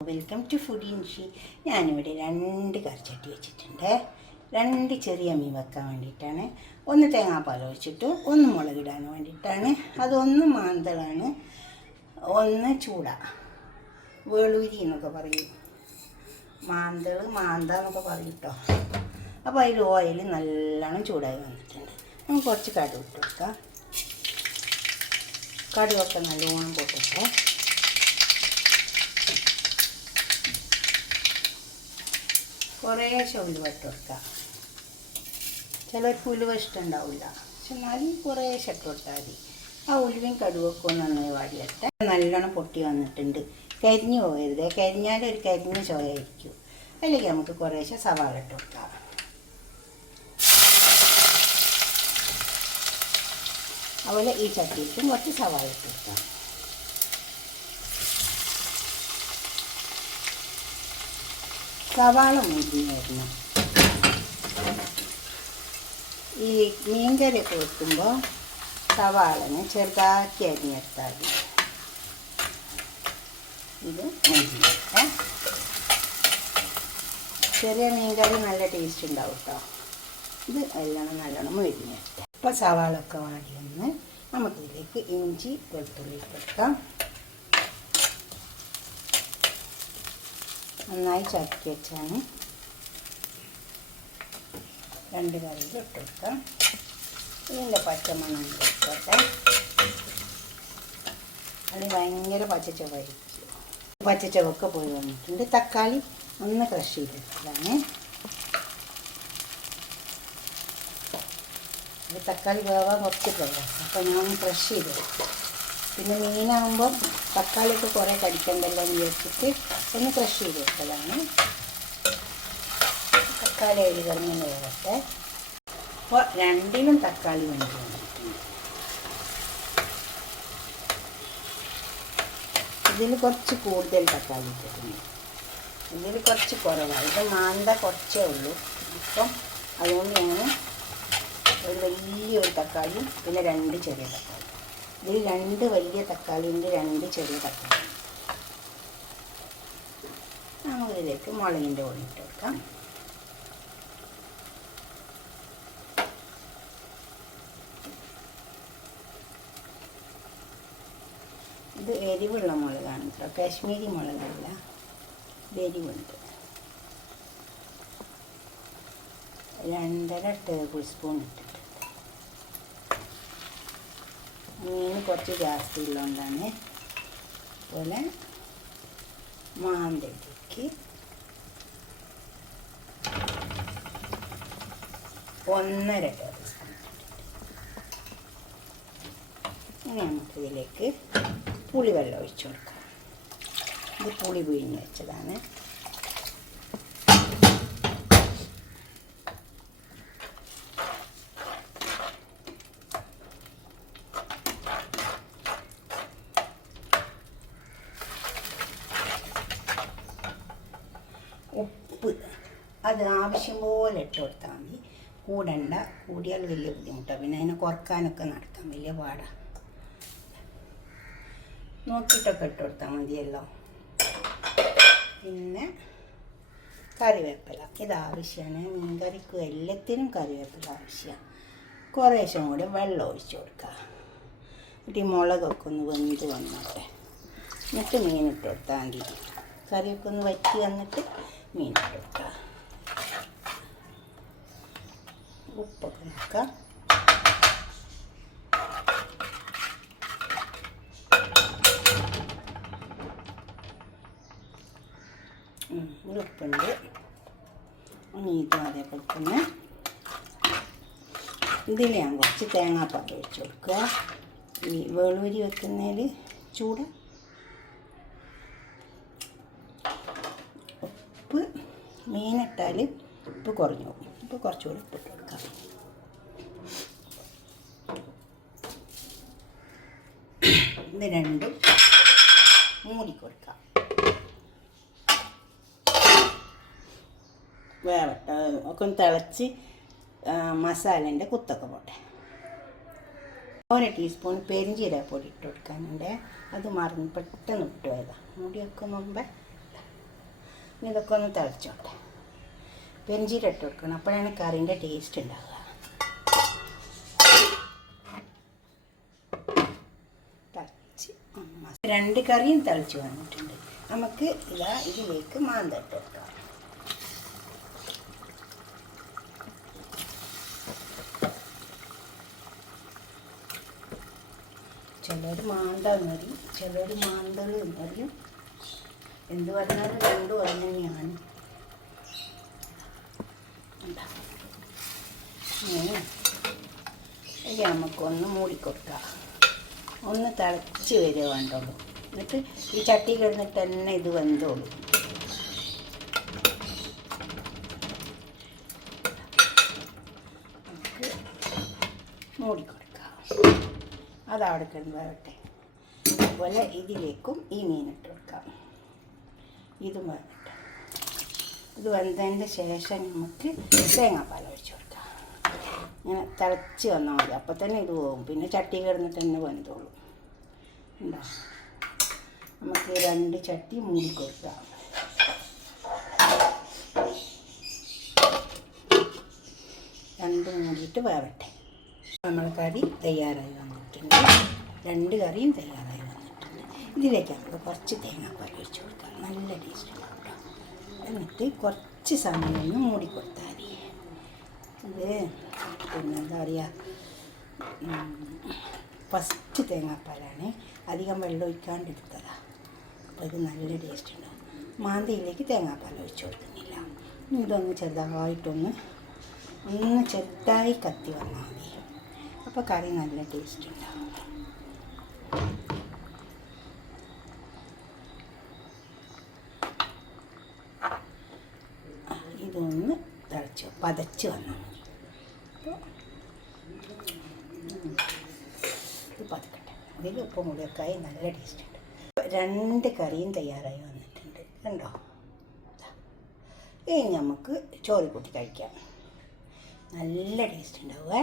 Welcome to food ഇൻഷി. ഞാനിവിടെ 2 കറിച്ചട്ടി വെച്ചിട്ടുണ്ട്. 2 ചെറിയ മീൻ വെക്കാൻ വേണ്ടിയിട്ടാണ്. ഒന്ന് തേങ്ങാപ്പാൽ ഒഴിച്ചിട്ട് ഒന്ന് മുളകിടാൻ വേണ്ടിയിട്ടാണ്. അതൊന്ന് മാന്തളാണ്, ഒന്ന് ചൂട, വേളൂരി എന്നൊക്കെ പറയും, മാന്ത എന്നൊക്കെ പറയും കേട്ടോ. അപ്പോൾ അതിൽ ഓയിൽ നല്ലോണം ചൂടായി വന്നിട്ടുണ്ട്. നമുക്ക് കുറച്ച് കടുക് ഇട്ട് കൊടുക്കാം. കടുകൊക്കെ നല്ലോണം പൊട്ടിട്ട് കുറേശ്ശെ ഉലുവ ഇട്ട് കൊടുക്കുക. ചിലർക്ക് ഉലുവ ഇഷ്ടമുണ്ടാവില്ല, പക്ഷെ എന്നാലും കുറേശ്ശെ ഇട്ട് കൊടുത്താൽ മതി. ആ ഉലുവയും കടുവൊക്കെ ഒന്ന് നന്നായി വാടിയിട്ട് നല്ലോണം പൊട്ടി വന്നിട്ടുണ്ട്. കരിഞ്ഞു പോകരുത്, കരിഞ്ഞാലൊരു കരിഞ്ഞ ചോയായിരിക്കും. അല്ലെങ്കിൽ നമുക്ക് കുറേശ്ശെ സവാള ഇട്ട് കൊടുക്കാം. അതുപോലെ ഈ ചട്ടിയിലും കുറച്ച് സവാള ഇട്ട് കൊടുക്കാം. സവാള മുരിഞ്ഞായിരുന്നു. ഈ മീൻകറിയൊക്കെ വെക്കുമ്പോൾ സവാളന് ചെറുതാക്കി അരിഞ്ഞെടുത്താൽ മതി. ഇത് മുരിഞ്ഞിട്ട് ചെറിയ മീൻകറി നല്ല ടേസ്റ്റ് ഉണ്ടാവും കേട്ടോ. ഇത് നല്ലോണം മുരിഞ്ഞെടുത്ത് ഇപ്പോൾ സവാളൊക്കെ വാടി വന്ന് നമുക്കിതിലേക്ക് ഇഞ്ചി വെളുത്തുള്ളി കൊടുക്കാം. നന്നായി ചതക്കി വെച്ചാണ് 2 കറിയിൽ ഇട്ട് കൊടുക്കാം. ഇതിൻ്റെ പച്ചമണം ഇട്ടോട്ടെ. അത് ഭയങ്കര പച്ചച്ചവരിക്കും. പച്ചച്ചവൊക്കെ പോയി വന്നിട്ടുണ്ട്. തക്കാളി ഒന്ന് ക്രഷ് ചെയ്തെടുത്തതാണ്. തക്കാളി വേവാൻ കുറച്ച് പ്രയാസം, അപ്പോൾ ഞാൻ ക്രഷ് ചെയ്തെടുക്കും. പിന്നെ മീനാകുമ്പം തക്കാളിയൊക്കെ കുറേ കടിക്കണ്ടല്ലോ എന്ന് വിചാരിച്ചിട്ട് ഒന്ന് ക്രഷ് ചെയ്ത് വെച്ചതാണ്. തക്കാളി അരി കറങ്ങനെ വേറട്ടെ. അപ്പോൾ 2ലും തക്കാളി വേണ്ടി വന്നിട്ടുണ്ട്. ഇതിൽ കുറച്ച് കൂടുതൽ തക്കാളി ഇട്ടിട്ടുണ്ട്, ഇതിൽ കുറച്ച് കുറവാണ്. ഇത് മാന്ത കുറച്ചേ ഉള്ളൂ ഇപ്പം. അതുകൊണ്ട് ഞാൻ ഒരു വലിയൊരു തക്കാളിയും പിന്നെ 2 ചെറിയ തക്കാളി. ഇതിൽ 2 വലിയ തക്കാളിൻ്റെ 2 ചെറിയ തക്കാളി. നമുക്കിതിലേക്ക് മുളകിൻ്റെ പൊടി ഇട്ട് കൊടുക്കാം. ഇത് എരിവുള്ള മുളകാണ് കേട്ടോ, കാശ്മീരി മുളകല്ല, എരിവുണ്ട്. 2.5 ടേബിൾ സ്പൂൺ ഇട്ടിട്ടുണ്ട്. മീൻ കുറച്ച് ജാസ്തി ഉള്ളതുകൊണ്ടാണ്. അതുപോലെ മാന്തയ്ക്ക് 1.5 ടേബിൾ സ്പൂൺ. ഇനി നമുക്കിതിലേക്ക് പുളിവെള്ളം ഒഴിച്ചു കൊടുക്കാം. ഇത് പുളി പിഴിഞ്ഞ് വെച്ചതാണ്. ഉപ്പ് അത് ആവശ്യം പോലെ ഇട്ട് കൊടുത്താൽ മതി. കൂടണ്ട, കൂടിയാൽ വലിയ ബുദ്ധിമുട്ടാണ്. പിന്നെ അതിനെ കുറക്കാനൊക്കെ നടക്കാം, വലിയ പാടാണ്. നോക്കിയിട്ടൊക്കെ ഇട്ട് കൊടുത്താൽ മതിയല്ലോ. പിന്നെ കറിവേപ്പില ഇത് ആവശ്യമാണ്. മീൻകറിക്കും എല്ലാത്തിനും കറിവേപ്പില ആവശ്യമാണ്. കുറേശ്ശം കൂടി വെള്ളം ഒഴിച്ച് കൊടുക്കുക. എന്നിട്ട് ഈ മുളകൊക്കെ ഒന്ന് വെന്ത് വന്നോട്ടെ. എന്നിട്ട് മീനിട്ട് കൊടുത്താൽ മതി. കറിയൊക്കെ ഒന്ന് വറ്റി വന്നിട്ട് മീനിട്ട് കൊടുക്കുക. ഉപ്പൊക്കെ നോക്കാം. ഉപ്പുണ്ട്. ഇതും അതേപോലെ തന്നെ ഇതിൽ ഞാൻ കുറച്ച് തേങ്ങാപ്പാൽ ഒഴിച്ച് കൊടുക്കുക. ഈ വേളൂരി വെക്കുന്നതിൽ ചൂട്. ഉപ്പ് മീനിട്ടാൽ ഉപ്പ് കുറഞ്ഞു പോകും. ഇപ്പോൾ കുറച്ചുകൂടി ഉപ്പിട്ട് കൊടുക്കാം. ഇത് 2 മൂടിക്കൊടുക്കാം. വേവട്ടെ, ഒക്കെ ഒന്ന് തിളച്ച് മസാലേൻ്റെ കുത്തൊക്കെ പോട്ടെ. 1 ടീസ്പൂൺ പെരിഞ്ചീരകപ്പൊടി ഇട്ട് കൊടുക്കാനുണ്ട്. അത് മറന്ന് പെട്ടെന്ന് ഇട്ട് പോയതാണ്. മൂടി വെക്കും മുമ്പേ ഇനി ഇതൊക്കെ ഒന്ന് തിളച്ചോട്ടെ. പെരിഞ്ചീരം ഇട്ട് കൊടുക്കണം, അപ്പോഴാണ് കറിൻ്റെ ടേസ്റ്റ് ഉണ്ടാവുക. തിളച്ച് 2 കറിയും തിളച്ച് വന്നിട്ടുണ്ട്. നമുക്ക് ഇതിലേക്ക് മാന്ത ഇട്ട് കൊടുക്കാം. ചിലർ മാന്ത എന്നറിയും, ചിലർ മാന്തൾ എന്നറിയും. എന്ത് പറഞ്ഞാലും രണ്ടും അത് തന്നെയാണ്. ഇനി നമുക്കൊന്ന് മൂടിക്കൊടുക്കാം. ഒന്ന് തിളച്ച് വരിക വേണ്ടുള്ളൂ. എന്നിട്ട് ഈ ചട്ടി കിടന്നിട്ട് തന്നെ ഇത് വെന്തോളൂ. നമുക്ക് മൂടിക്കൊടുക്കാം. അതവിടെ കിടന്ന് വേവട്ടെ. അതുപോലെ ഇതിലേക്കും ഈ മീനിട്ട് കൊടുക്കാം. ഇതും വേവട്ടെ. ഇത് വെന്തതിൻ്റെ ശേഷം നമുക്ക് തേങ്ങാപ്പാൽ ഒഴിച്ച് കൊടുക്കാം. ഇങ്ങനെ തിളച്ച് വന്നാൽ മതി. അപ്പോൾ തന്നെ ഇത് പോകും. പിന്നെ ചട്ടി കിടന്നിട്ട് തന്നെ വെന്തോളും. ഉണ്ടോ? നമുക്ക് 2 ചട്ടി മൂടിക്കൊടുക്കാം. രണ്ടും മൂടിയിട്ട് വേവട്ടെ. നമ്മൾ കറി തയ്യാറായി വന്നിട്ടുണ്ട്. 2 കറിയും തയ്യാറായി വന്നിട്ടുണ്ട്. ഇതിലേക്ക് നമുക്ക് കുറച്ച് തേങ്ങാപ്പാൽ ഒഴിച്ച് കൊടുക്കാം. നല്ല ടേസ്റ്റ് ഉണ്ടാവും കേട്ടോ. എന്നിട്ട് കുറച്ച് സമയം ഒന്ന് മൂടിക്കൊടുത്താൽ മതി. ഇത് പിന്നെന്താ പറയുക, ഫസ്റ്റ് തേങ്ങാപ്പാലാണ്. അധികം വെള്ളം ഒഴിക്കാണ്ടെടുത്തതാണ്. അപ്പോൾ ഇത് നല്ല ടേസ്റ്റ് ഉണ്ടാവും. മാന്തയിലേക്ക് തേങ്ങാപ്പാൽ ഒഴിച്ച് കൊടുക്കുന്നില്ല. ഇതൊന്ന് ചെറുതായിട്ടൊന്ന് ചെറുതായി കത്തി വന്നാൽ മതി. അപ്പോൾ കറി നല്ല ടേസ്റ്റ് ഉണ്ടാവും. ഇതൊന്ന് പതച്ച് വന്നാൽ മതി. അപ്പോൾ ഇത് പതക്കട്ടെ. അതിൽ ഉപ്പും കൂടിയൊക്കെ ആയി നല്ല ടേസ്റ്റ് ഉണ്ട്. 2 കറിയും തയ്യാറായി വന്നിട്ടുണ്ട്. കണ്ടോ? ഇനി നമുക്ക് ചോറ് കൂട്ടി കഴിക്കാം. നല്ല ടേസ്റ്റ് ഉണ്ടാവുമേ.